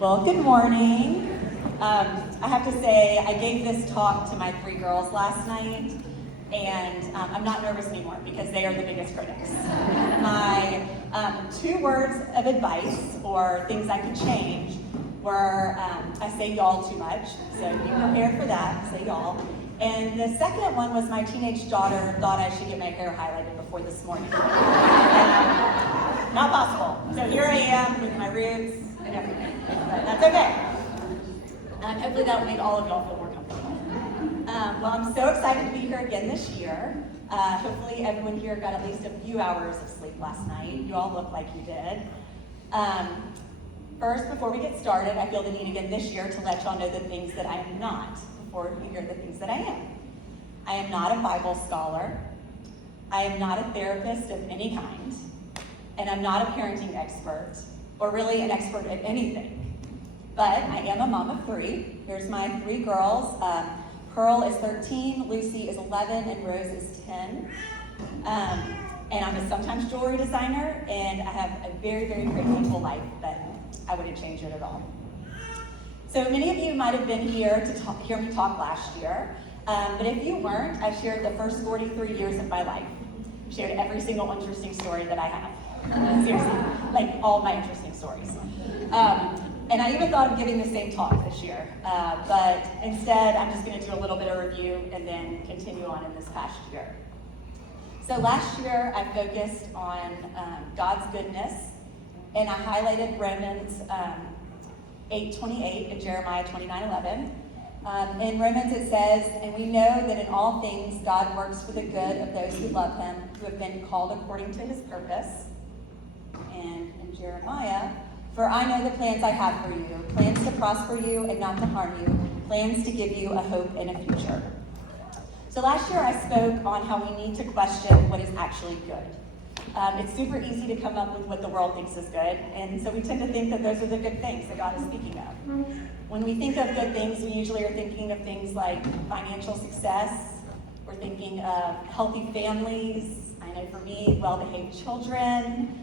Well, good morning. I have to say, I gave this talk to my 3 girls last night, and I'm not nervous anymore because they are the biggest critics. My 2 words of advice or things I could change were, I say y'all too much, so be prepared for that, say y'all. And the second one was my teenage daughter thought I should get my hair highlighted before this morning. Not possible. So here I am with my roots and everything, but that's okay. Hopefully that will make all of y'all feel more comfortable. Well, I'm so excited to be here again this year. Hopefully everyone here got at least a few hours of sleep last night. You all look like you did. First, before we get started, I feel the need again this year to let y'all know the things that I am not, before you hear the things that I am. I am not a Bible scholar. I am not a therapist of any kind. And I'm not a parenting expert, or really an expert at anything. But I am a mom of 3. Here's my 3 girls. Pearl is 13, Lucy is 11, and Rose is 10. And I'm a sometimes jewelry designer, and I have a very, very crazy life, but I wouldn't change it at all. So many of you might have been here to hear me talk last year, but if you weren't, I shared the first 43 years of my life. Shared every single interesting story that I have. Seriously, like all my interesting stories. And I even thought of giving the same talk this year, but instead I'm just going to do a little bit of review and then continue on in this past year. So last year I focused on God's goodness, and I highlighted Romans 8:28 and Jeremiah 29:11. In Romans it says, "And we know that in all things God works for the good of those who love him, who have been called according to his purpose." And in Jeremiah, "For I know the plans I have for you, plans to prosper you and not to harm you, plans to give you a hope and a future." So last year I spoke on how we need to question what is actually good. It's super easy to come up with what the world thinks is good, and so we tend to think that those are the good things that God is speaking of. When we think of good things, we usually are thinking of things like financial success. We're thinking of healthy families. I know for me, well-behaved children.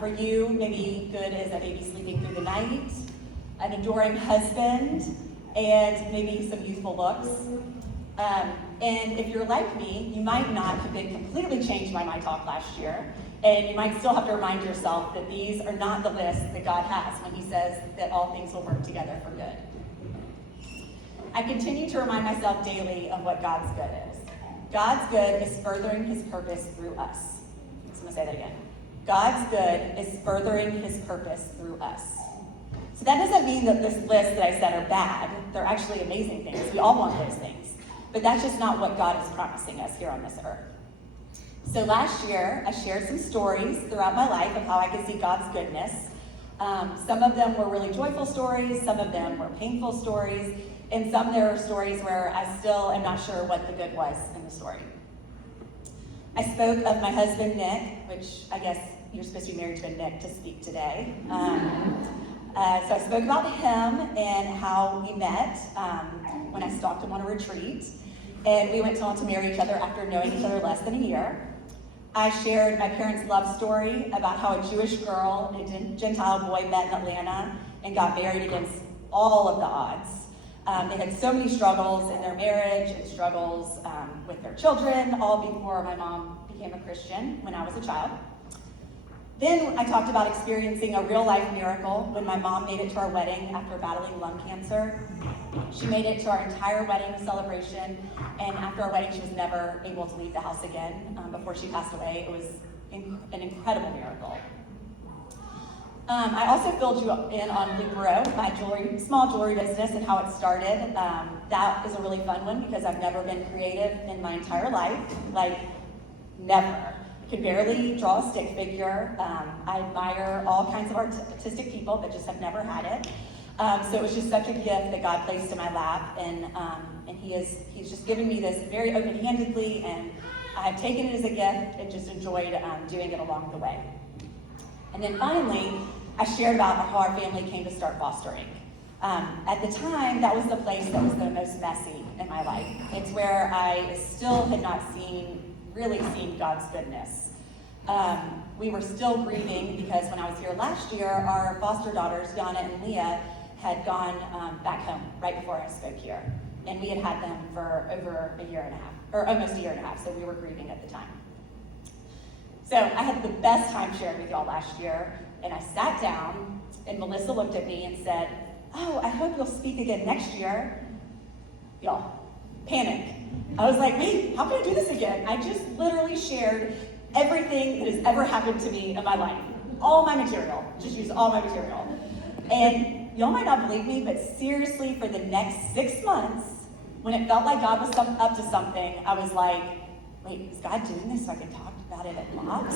For you, maybe good is a baby sleeping through the night, an adoring husband, and maybe some youthful looks. And if you're like me, you might not have been completely changed by my talk last year, and you might still have to remind yourself that these are not the list that God has when he says that all things will work together for good. I continue to remind myself daily of what God's good is. God's good is furthering his purpose through us. So I'm going to say that again. God's good is furthering his purpose through us. So that doesn't mean that this list that I said are bad. They're actually amazing things. We all want those things. But that's just not what God is promising us here on this earth. So last year, I shared some stories throughout my life of how I could see God's goodness. Some of them were really joyful stories, some of them were painful stories, and some there are stories where I still am not sure what the good was in the story. I spoke of my husband, Nick, which I guess you're supposed to be married to a Nick to speak today. So I spoke about him and how we met when I stalked him on a retreat. And we went on to marry each other after knowing each other less than a year. I shared my parents' love story about how a Jewish girl and a Gentile boy met in Atlanta and got married against all of the odds. They had so many struggles in their marriage and struggles with their children, all before my mom became a Christian when I was a child. Then I talked about experiencing a real-life miracle when my mom made it to our wedding after battling lung cancer. She made it to our entire wedding celebration, and after our wedding, she was never able to leave the house again before she passed away. It was an incredible miracle. I also filled you in on Blue Bro, my small jewelry business, and how it started. That is a really fun one because I've never been creative in my entire life, like never. Could barely draw a stick figure. I admire all kinds of artistic people, but just have never had it. So it was just such a gift that God placed in my lap, and He's just given me this very open-handedly, and I have taken it as a gift and just enjoyed doing it along the way. And then finally, I shared about how our family came to start fostering. At the time, that was the place that was the most messy in my life. It's where I still had not really seen God's goodness. We were still grieving because when I was here last year, our foster daughters, Yana and Leah, had gone back home right before I spoke here. And we had had them for over a year and a half, or almost a year and a half, so we were grieving at the time. So I had the best time sharing with y'all last year, and I sat down, and Melissa looked at me and said, "Oh, I hope you'll speak again next year." Y'all, panic. I was like, wait, how can I do this again? I just literally shared everything that has ever happened to me in my life. All my material, just use all my material. And y'all might not believe me, but seriously, for the next 6 months, when it felt like God was up to something, I was like, wait, is God doing this so I can talk about it at MOPS?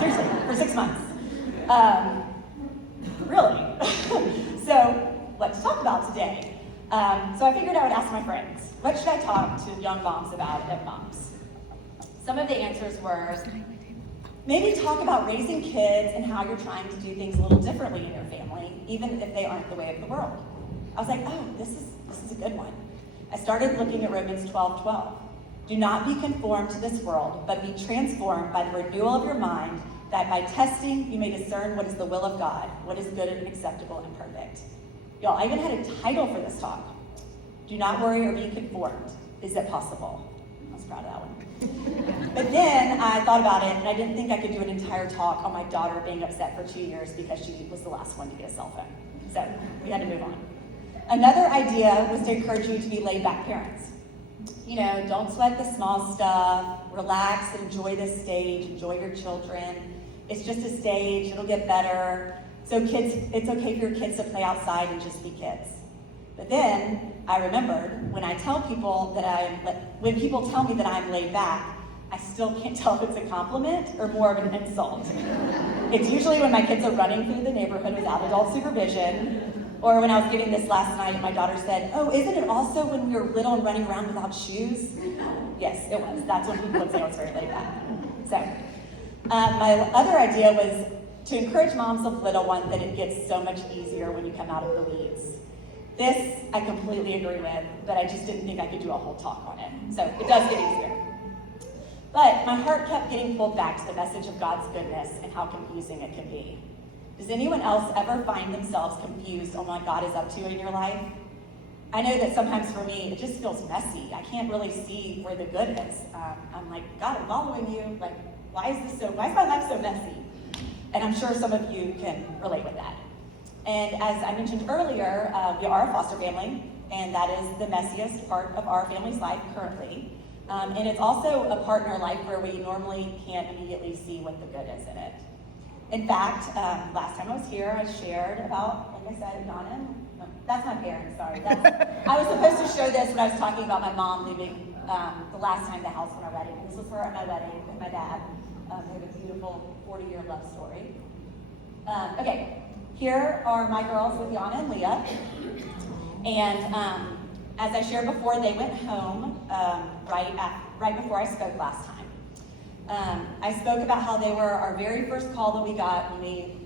Seriously, for 6 months. Really. So, what to talk about today? So I figured I would ask my friends, what should I talk to young moms about at MOPS? Some of the answers were, maybe talk about raising kids and how you're trying to do things a little differently in your family, even if they aren't the way of the world. I was like, oh, this is a good one. I started looking at Romans 12:12. Do not be conformed to this world, but be transformed by the renewal of your mind, that by testing you may discern what is the will of God, what is good and acceptable and perfect. Y'all, I even had a title for this talk. Do not worry or be conformed. Is it possible? I was proud of that one. But then I thought about it, and I didn't think I could do an entire talk on my daughter being upset for 2 years because she was the last one to get a cell phone. So we had to move on. Another idea was to encourage you to be laid-back parents. You know, don't sweat the small stuff, relax, enjoy this stage, enjoy your children. It's just a stage, it'll get better. So kids, it's okay for your kids to play outside and just be kids. But then I remembered when when people tell me that I'm laid back, I still can't tell if it's a compliment or more of an insult. It's usually when my kids are running through the neighborhood without adult supervision, or when I was giving this last night and my daughter said, oh, isn't it also when we were little and running around without shoes? Yes, it was. That's when people would say I was very laid back. So my other idea was to encourage moms of little ones that it gets so much easier when you come out of the weeds. This I completely agree with, but I just didn't think I could do a whole talk on it. So it does get easier. But my heart kept getting pulled back to the message of God's goodness and how confusing it can be. Does anyone else ever find themselves confused on what God is up to in your life? I know that sometimes for me, it just feels messy. I can't really see where the good is. I'm like, God, I'm following you. Like, why is my life so messy? And I'm sure some of you can relate with that. And as I mentioned earlier, we are a foster family, and that is the messiest part of our family's life currently. And it's also a part in our life where we normally can't immediately see what the good is in it. In fact, last time I was here, I shared about, like I said, Donna. No, that's my parents, sorry. I was supposed to show this when I was talking about my mom leaving the last time the house on our wedding. This was her at my wedding with my dad. They have a beautiful 40-year love story. Okay, here are my girls with Yana and Leah. And as I shared before, they went home right before I spoke last time. I spoke about how they were our very first call that we got when we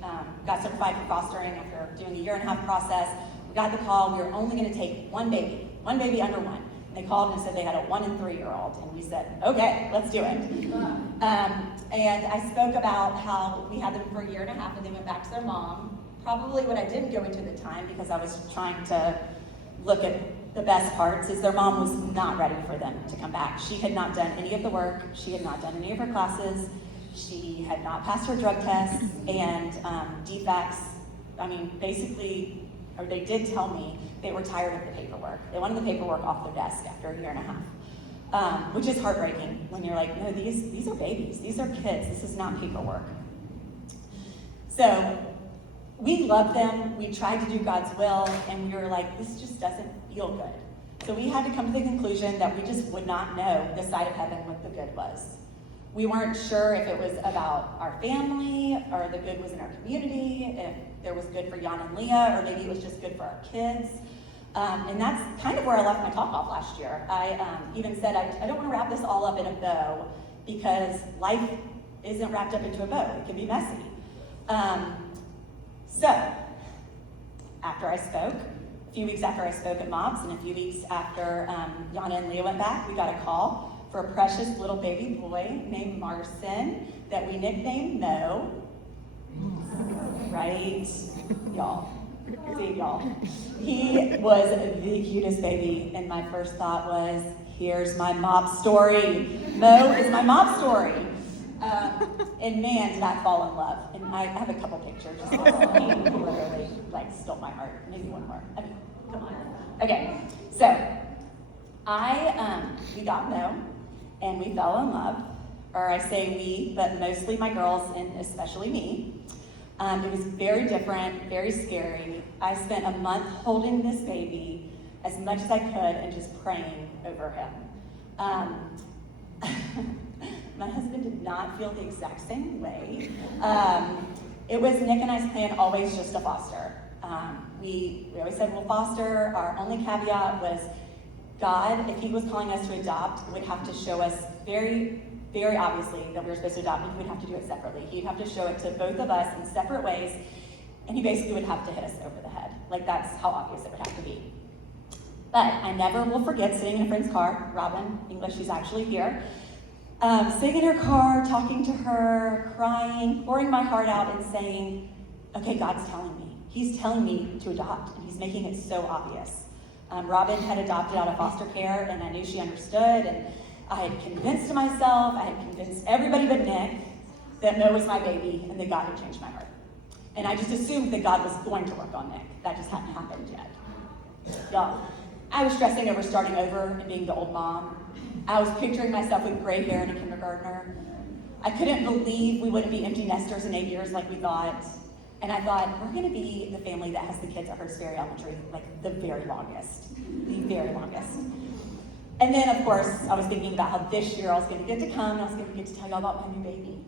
got certified for fostering after doing a 1.5-year process. We got the call, we were only going to take one baby under one. And they called and said they had a 1- and 3-year-old, and we said, okay, let's do it. And I spoke about how we had them for a 1.5 years and they went back to their mom. Probably what I didn't go into at the time, because I was trying to look at the best parts, is their mom was not ready for them to come back. She had not done any of the work. She had not done any of her classes. She had not passed her drug tests, and defects. I mean, basically, or they did tell me they were tired of the paperwork. They wanted the paperwork off their desk after a 1.5 years, which is heartbreaking when you're like, no, these are babies. These are kids. This is not paperwork. So we loved them, we tried to do God's will, and we were like, this just doesn't feel good. So we had to come to the conclusion that we just would not know this side of heaven what the good was. We weren't sure if it was about our family, or the good was in our community, if there was good for Jan and Leah, or maybe it was just good for our kids. And that's kind of where I left my talk off last year. I even said, I don't want to wrap this all up in a bow, because life isn't wrapped up into a bow. It can be messy. So, after I spoke, a few weeks after I spoke at MOPS, and a few weeks after Yana and Leah went back, we got a call for a precious little baby boy named Marcin that we nicknamed No. Right? Y'all. See y'all. He was the cutest baby, and my first thought was, here's my MOPS story. Mo is my MOPS story. And man, did I fall in love. And I have a couple pictures. Just he literally stole my heart. Maybe one more. I mean, come on. Okay, so we got Mo, and we fell in love. Or I say we, but mostly my girls, and especially me. It was very different, very scary. I spent a month holding this baby as much as I could and just praying over him. My husband did not feel the exact same way. It was Nick and I's plan always just to foster. We always said we'll foster. Our only caveat was God, if he was calling us to adopt, would have to show us very, very obviously that we were supposed to adopt, and he would have to do it separately. He'd have to show it to both of us in separate ways, and he basically would have to hit us over the head. That's how obvious it would have to be. But I never will forget sitting in a friend's car, Robin, English, she's actually here, sitting in her car, talking to her, crying, pouring my heart out and saying, okay, God's telling me. He's telling me to adopt, and he's making it so obvious. Robin had adopted out of foster care, and I knew she understood, and I had convinced myself, I had convinced everybody but Nick that Mo was my baby and that God had changed my heart. And I just assumed that God was going to work on Nick. That just hadn't happened yet. Y'all, I was stressing over starting over and being the old mom. I was picturing myself with gray hair and a kindergartner. I couldn't believe we wouldn't be empty nesters in 8 years like we thought. And I thought, we're gonna be the family that has the kids at Hurst Ferry Elementary, the very longest. The very longest. And then, of course, I was thinking about how this year I was going to get to come and I was going to get to tell you all about my new baby.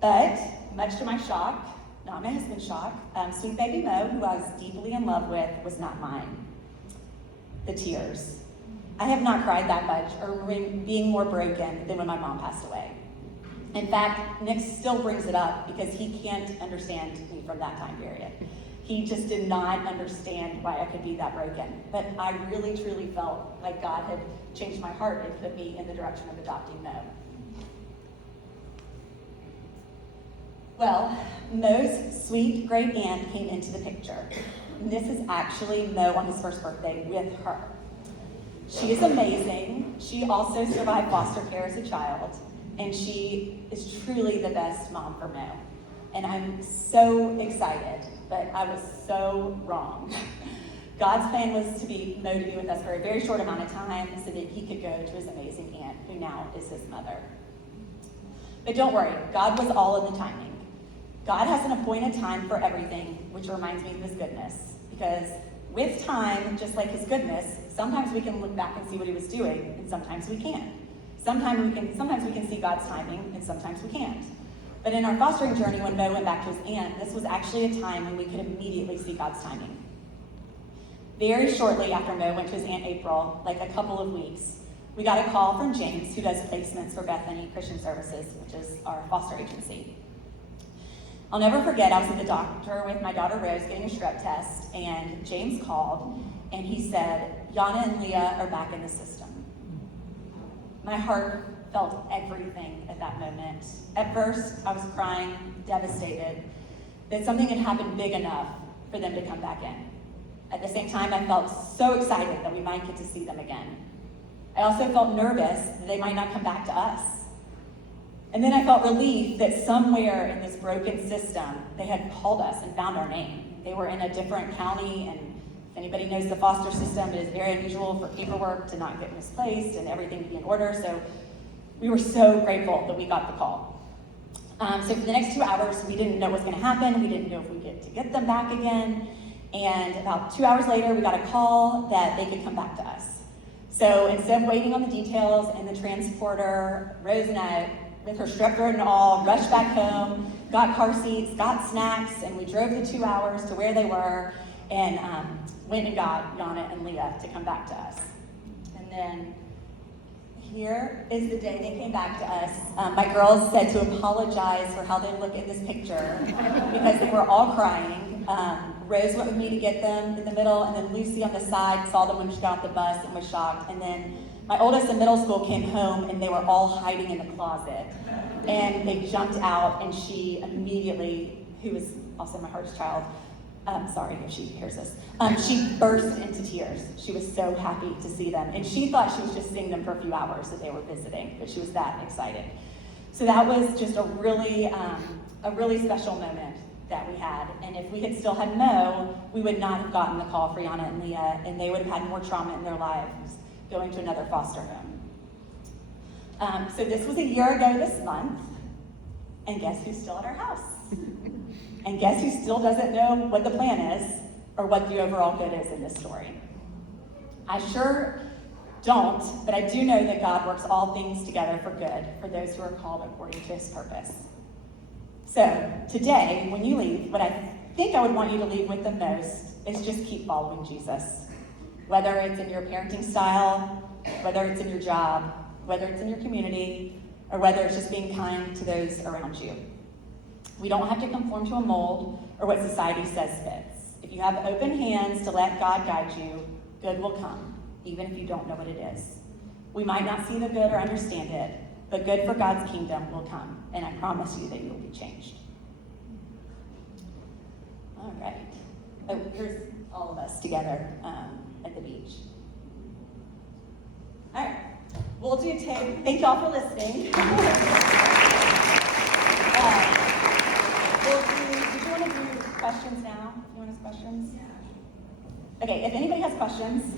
But, much to my shock, not my husband's shock, sweet baby Mo, who I was deeply in love with, was not mine. The tears. I have not cried that much or being more broken than when my mom passed away. In fact, Nick still brings it up because he can't understand me from that time period. He just did not understand why I could be that broken. But I really, truly felt like God had changed my heart and put me in the direction of adopting Mo. Well, Mo's sweet great aunt came into the picture. And this is actually Mo on his first birthday with her. She is amazing. She also survived foster care as a child. And she is truly the best mom for Mo. And I'm so excited, but I was so wrong. God's plan was to be Mo to be with us for a very short amount of time so that he could go to his amazing aunt, who now is his mother. But don't worry, God was all in the timing. God has an appointed time for everything, which reminds me of his goodness. Because with time, just like his goodness, sometimes we can look back and see what he was doing, and sometimes we can't. Sometimes we can see God's timing, and sometimes we can't. But in our fostering journey, when Mo went back to his aunt, this was actually a time when we could immediately see God's timing. Very shortly after Mo went to his Aunt April, a couple of weeks, we got a call from James, who does placements for Bethany Christian Services, which is our foster agency. I'll never forget, I was at the doctor with my daughter Rose getting a strep test, and James called, and he said, Yana and Leah are back in the system. My heart felt everything at that moment. At first, I was crying, devastated, that something had happened big enough for them to come back in. At the same time, I felt so excited that we might get to see them again. I also felt nervous that they might not come back to us. And then I felt relief that somewhere in this broken system, they had called us and found our name. They were in a different county, and if anybody knows the foster system, it is very unusual for paperwork to not get misplaced and everything to be in order. So we were so grateful that we got the call. So for the next 2 hours, we didn't know what was going to happen. We didn't know if we'd get to get them back again. And about 2 hours later, we got a call that they could come back to us. So instead of waiting on the details and the transporter, Rose and I, with her strep throat and all, rushed back home, got car seats, got snacks, and we drove the 2 hours to where they were and went and got Yana and Leah to come back to us. And then here is the day they came back to us. My girls said to apologize for how they look in this picture because they were all crying. Rose went with me to get them in the middle, and then Lucy on the side saw them when she got off the bus and was shocked. And then my oldest in middle school came home, and they were all hiding in the closet. And they jumped out, and she immediately, who was also my hardest child, Sorry if she hears this. She burst into tears. She was so happy to see them. And she thought she was just seeing them for a few hours that they were visiting, but she was that excited. So that was just a really special moment that we had. And if we had still had Mo, we would not have gotten the call for Yana and Leah, and they would have had more trauma in their lives going to another foster home. So this was a year ago this month, and guess who's still at our house? And guess who still doesn't know what the plan is or what the overall good is in this story? I sure don't, but I do know that God works all things together for good for those who are called according to his purpose. So today, when you leave, what I think I would want you to leave with the most is just keep following Jesus. Whether it's in your parenting style, whether it's in your job, whether it's in your community, or whether it's just being kind to those around you. We don't have to conform to a mold or what society says fits. If you have open hands to let God guide you, good will come, even if you don't know what it is. We might not see the good or understand it, but good for God's kingdom will come, and I promise you that you will be changed. All right. Oh, here's all of us together at the beach. All right. We'll do tape. Thank y'all for listening. Did you want to do questions now? You want to ask questions? Yeah. Okay, if anybody has questions,